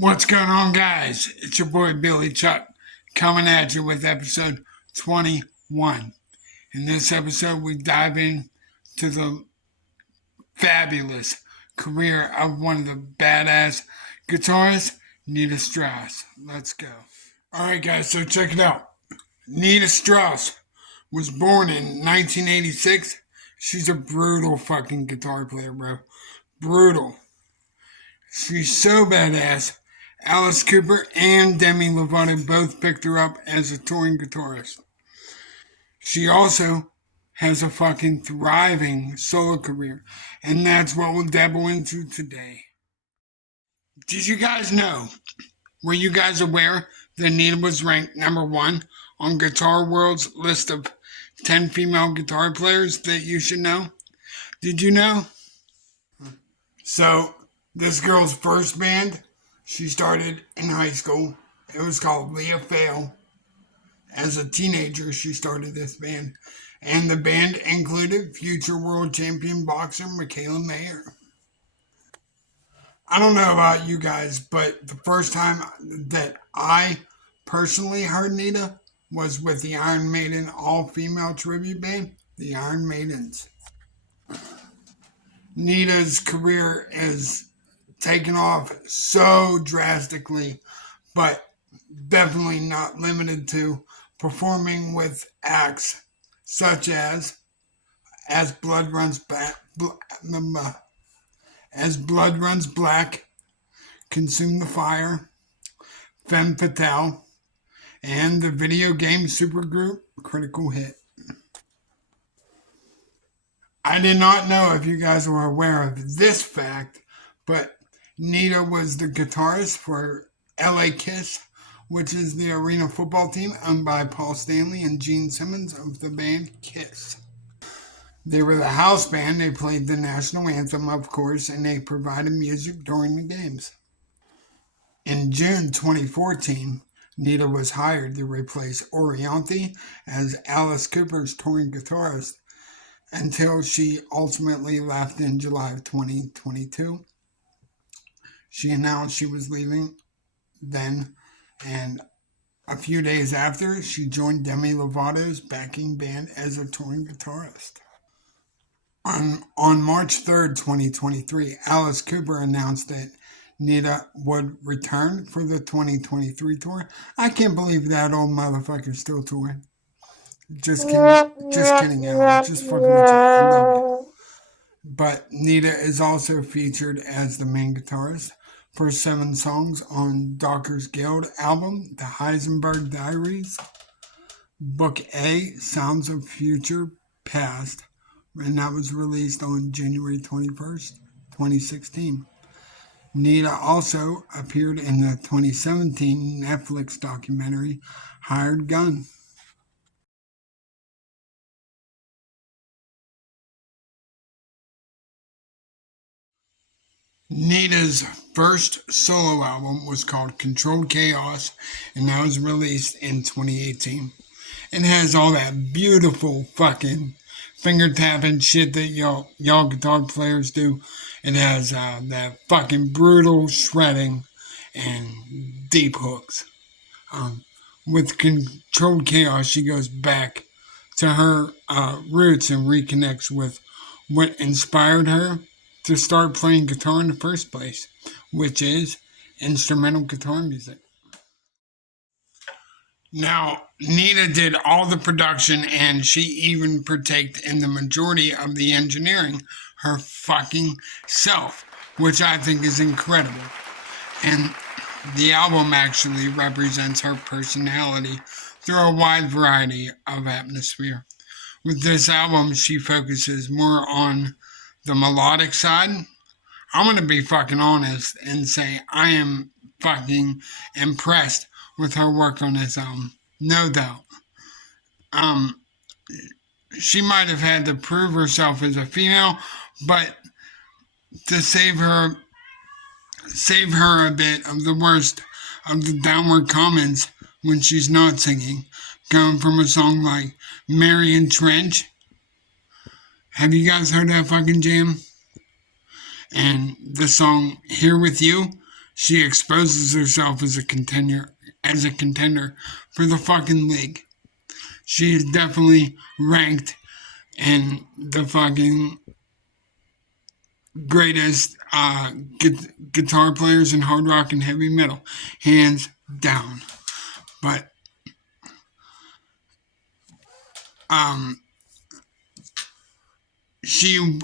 What's going on, guys? It's your boy Billy Chuck coming at you with episode 21. In this episode, we dive in to the fabulous career of one of the badass guitarists, Nita Strauss. Let's go. Alright, guys, so check it out. Nita Strauss was born in 1986. She's a brutal fucking guitar player, bro. Brutal. She's so badass. Alice Cooper and Demi Lovato both picked her up as a touring guitarist. She also has a fucking thriving solo career, and that's what we'll dabble into today. Did you guys know? Were you guys aware that Nita was ranked number one on Guitar World's list of 10 female guitar players that you should know? Did you know? So, this girl's first band, she started in high school. It was called Leah Fail. As a teenager, she started this band. And the band included future world champion boxer Michaela Mayer. I don't know about you guys, but the first time that I personally heard Nita was with the Iron Maiden all-female tribute band, the Iron Maidens. Nita's career is taken off so drastically, but definitely not limited to performing with acts such as Blood Runs Black, Consume the Fire, Femme Fatale, and the video game supergroup Critical Hit. I did not know if you guys were aware of this fact, but Nita was the guitarist for LA Kiss, which is the arena football team owned by Paul Stanley and Gene Simmons of the band Kiss. They were the house band. They played the national anthem, of course, and they provided music during the games. In June 2014, Nita was hired to replace Orianthi as Alice Cooper's touring guitarist until she ultimately left in July of 2022. She announced she was leaving then, and a few days after, she joined Demi Lovato's backing band as a touring guitarist. On March 3rd, 2023, Alice Cooper announced that Nita would return for the 2023 tour. I can't believe that old motherfucker's still touring. Just kidding, Alice. Just fucking with you. I love you. But Nita is also featured as the main guitarist for 7 songs on Dockers Guild album, The Heisenberg Diaries, Book A, Sounds of Future Past, and that was released on January 21st, 2016. Nita also appeared in the 2017 Netflix documentary Hired Gun. Nita's first solo album was called Controlled Chaos, and that was released in 2018. It has all that beautiful fucking finger tapping shit that y'all guitar players do. It has that fucking brutal shredding and deep hooks. With Controlled Chaos, she goes back to her roots and reconnects with what inspired her to start playing guitar in the first place, which is instrumental guitar music. Now, Nita did all the production, and she even partaked in the majority of the engineering her fucking self, which I think is incredible. And the album actually represents her personality through a wide variety of atmosphere. With this album, she focuses more on the melodic side. I'm going to be fucking honest and say I am fucking impressed with her work on this album. No doubt. She might have had to prove herself as a female, but to save her a bit of the worst of the downward comments when she's not singing, going from a song like Marion Trench. Have you guys heard that fucking jam? And the song Here With You, she exposes herself as a contender for the fucking league. She is definitely ranked in the fucking greatest guitar players in hard rock and heavy metal, hands down. But she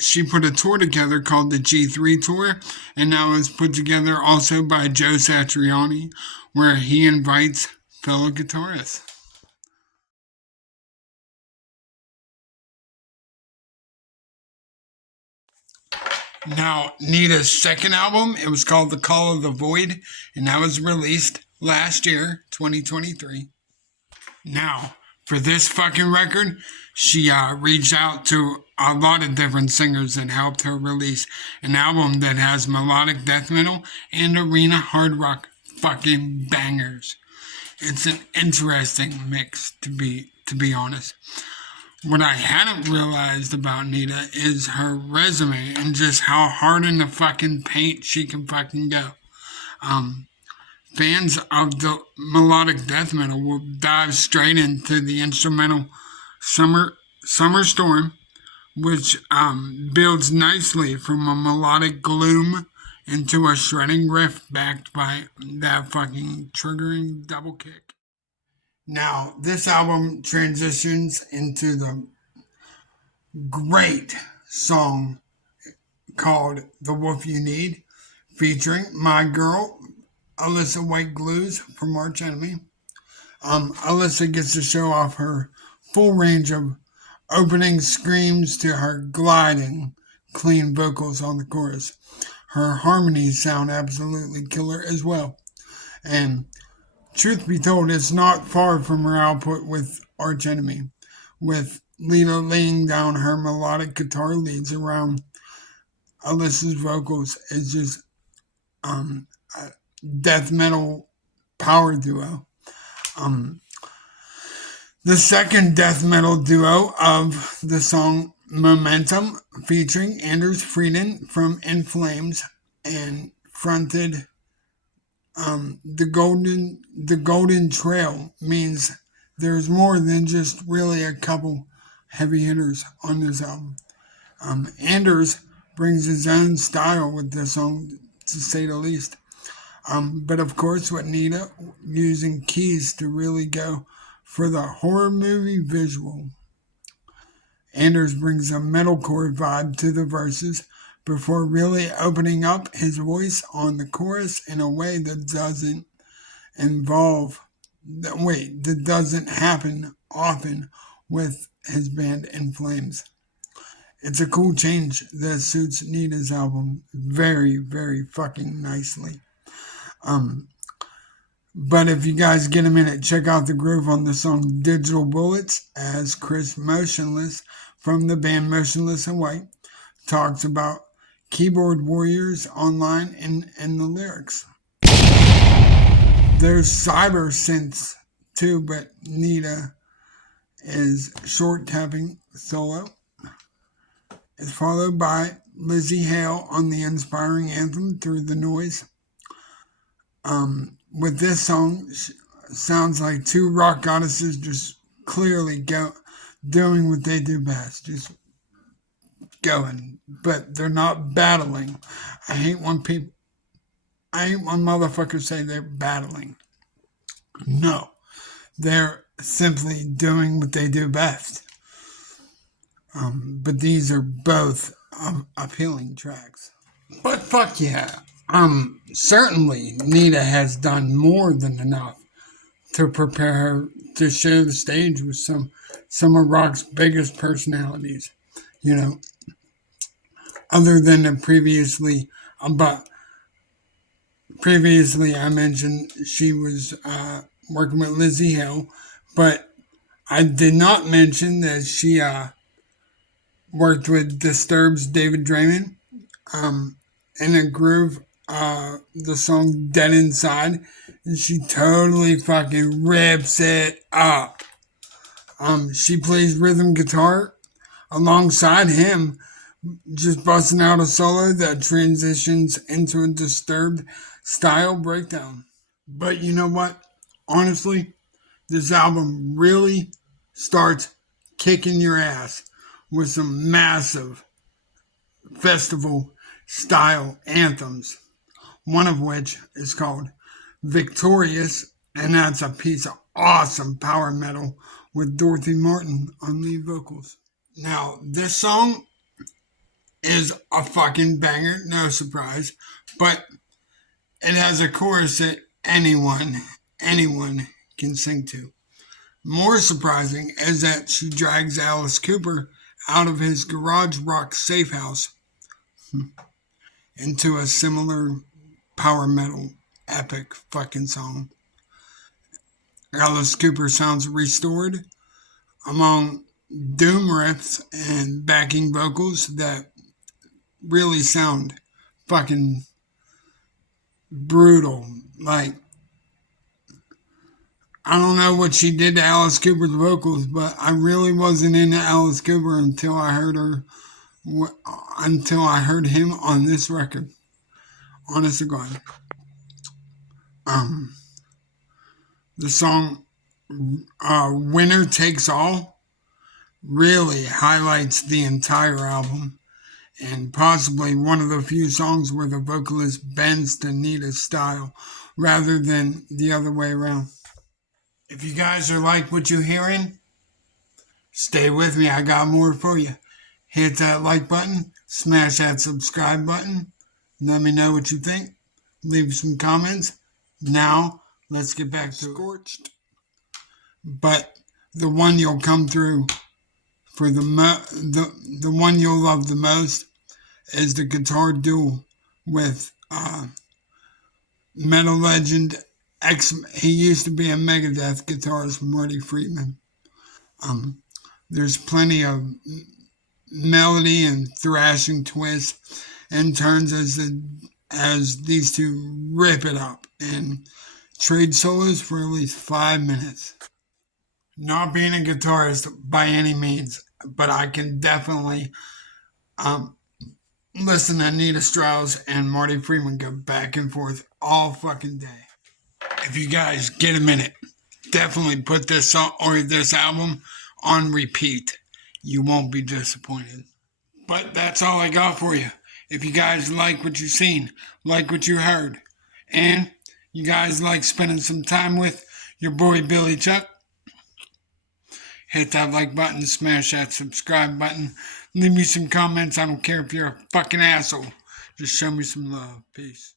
she put a tour together called the G3 Tour, and that was put together also by Joe Satriani, where he invites fellow guitarists. Now, Nita's second album, it was called The Call of the Void, and that was released last year, 2023. Now, for this fucking record, she reached out to a lot of different singers that helped her release an album that has melodic death metal and arena hard rock fucking bangers. It's an interesting mix, to be honest. What I hadn't realized about Nita is her resume and just how hard in the fucking paint she can fucking go. Fans of the melodic death metal will dive straight into the instrumental Summer Storm, which builds nicely from a melodic gloom into a shredding riff backed by that fucking triggering double kick. Now, this album transitions into the great song called The Wolf You Need, featuring my girl, Alyssa White Glues from Arch Enemy. Alyssa gets to show off her full range of opening screams to her gliding, clean vocals on the chorus. Her harmonies sound absolutely killer as well. And truth be told, it's not far from her output with Arch Enemy, with Nita laying down her melodic guitar leads around Alyssa's vocals is just a death metal power duo. The second death metal duo of the song Momentum, featuring Anders Frieden from In Flames and fronted the Golden Trail, means there's more than just really a couple heavy hitters on this album. Anders brings his own style with this song, to say the least. But of course, with Nita using keys to really go for the horror movie visual. Anders brings a metalcore vibe to the verses before really opening up his voice on the chorus in a way that doesn't happen often with his band In Flames. It's a cool change that suits Nita's album very, very fucking nicely. But if you guys get a minute, check out the groove on the song Digital Bullets, as Chris Motionless from the band Motionless in White talks about keyboard warriors online in the lyrics. There's cyber synths too, but Nita is short tapping solo. It's followed by Lizzie Hale on the inspiring anthem Through the Noise. With this song, sounds like two rock goddesses just clearly doing what they do best, just going, but they're not battling. I hate when motherfuckers say they're battling. No, they're simply doing what they do best. But these are both appealing tracks. But fuck yeah. Certainly Nita has done more than enough to prepare her to share the stage with some of rock's biggest personalities. You know, other than the previously I mentioned she was working with Lizzie Hill, but I did not mention that she worked with Disturbed's David Draymond in a groove, the song Dead Inside, and she totally fucking rips it up. She plays rhythm guitar alongside him, just busting out a solo that transitions into a disturbed style breakdown. But you know what? Honestly, this album really starts kicking your ass with some massive festival style anthems, one of which is called Victorious, and that's a piece of awesome power metal with Dorothy Martin on lead vocals. Now, this song is a fucking banger, no surprise, but it has a chorus that anyone can sing to. More surprising is that she drags Alice Cooper out of his garage rock safe house into a similar power metal epic fucking song. Alice Cooper sounds restored among doom riffs and backing vocals that really sound fucking brutal. Like, I don't know what she did to Alice Cooper's vocals, but I really wasn't into Alice Cooper until I heard him on this record. Honest to God. The song Winner Takes All really highlights the entire album, and possibly one of the few songs where the vocalist bends to Nita's style rather than the other way around. If you guys are like what you're hearing, stay with me. I got more for you. Hit that like button, smash that subscribe button. Let me know what you think. Leave some comments. Now, let's get back to Scorched. But the one you'll come through for the one you'll love the most is the guitar duel with metal legend he used to be a Megadeth guitarist, Marty Friedman. There's plenty of melody and thrashing twists and turns as these two rip it up and trade solos for at least 5 minutes. Not being a guitarist by any means, but I can definitely listen to Nita Strauss and Marty Friedman go back and forth all fucking day. If you guys get a minute, definitely put this song or this album on repeat. You won't be disappointed. But that's all I got for you. If you guys like what you've seen, like what you heard, and you guys like spending some time with your boy Billy Chuck, hit that like button, smash that subscribe button, leave me some comments. I don't care if you're a fucking asshole. Just show me some love. Peace.